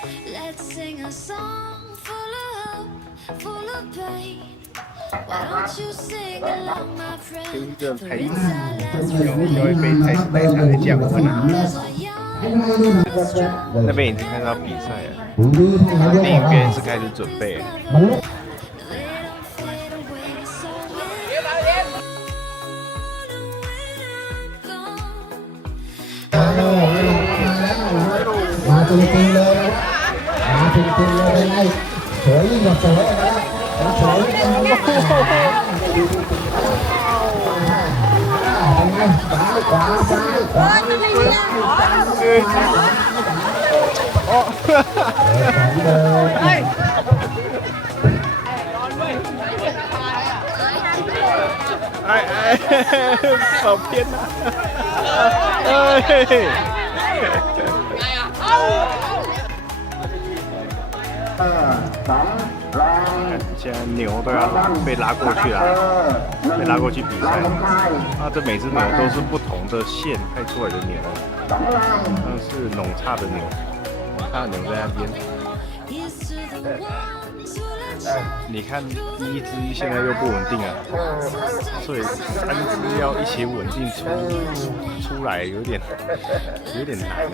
Let's sing a song full of hope, full of pain. Why don't you sing along, my 听 friend? 这 For 台 it's 词 our last 有有一杯台奶茶的讲文啊，Cause we're young and strong. 那边已经看到比赛了，电影院是开始准备了。 ตุลตีเลยนะครับมาตุลตีเลยเป็นไงสวยยิ่งกว่าสวยนะครับสวยเป็นไงซ้ายขวาซ้ายขวาโอ้เดินไอ้ไอ้เป่าเพี้ยนนะเอ้ย 现在牛都要被拉过去了，被拉过去比赛。啊，这每只牛都是不同的县派出来的牛，那是农差的牛，农差的牛在那边。你看第一只现在又不稳定啊，所以三只要一起稳定出出来有点有点难啊。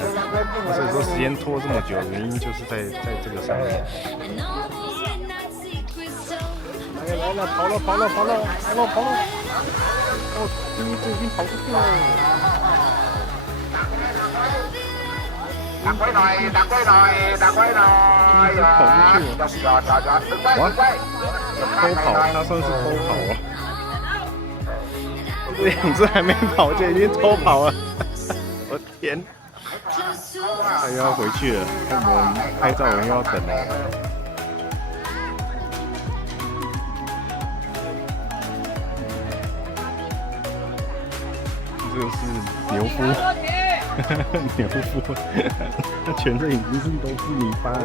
所以说时间拖这么久，原因就是在在这个上面。来了来了，跑了跑了跑了，来了跑了！哦，第一只已经跑出去了。赶快来赶快来赶快来呀偷跑那算是偷跑啊两只还没跑就已经偷跑了我天他又要回去了我们拍照我又要等了这个是牛夫 牛夫，他全身已经是都是泥巴了。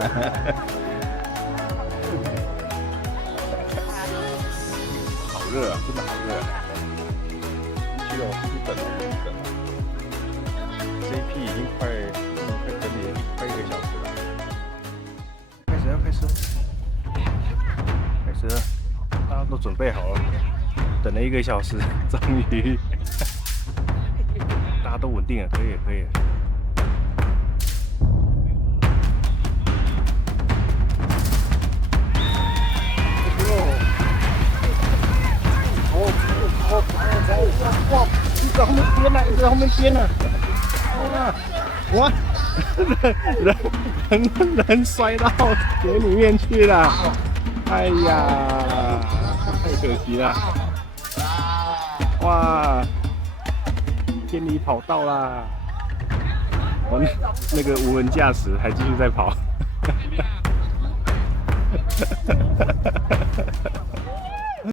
好热啊，真的好热、啊！去了，去等了，去等了。这一批已经快快整理快一个小时了。开始要，开始了，开始了，大家都准备好了，等了一个小时，终于，都稳定了，可以，可以了。哇！一直在后面颠呢，在后面颠呢。哇！哇！人人人人摔到水里面去了。哎呀，太可惜了。哇！你跑到啦。我那那个无人驾驶还继续在跑。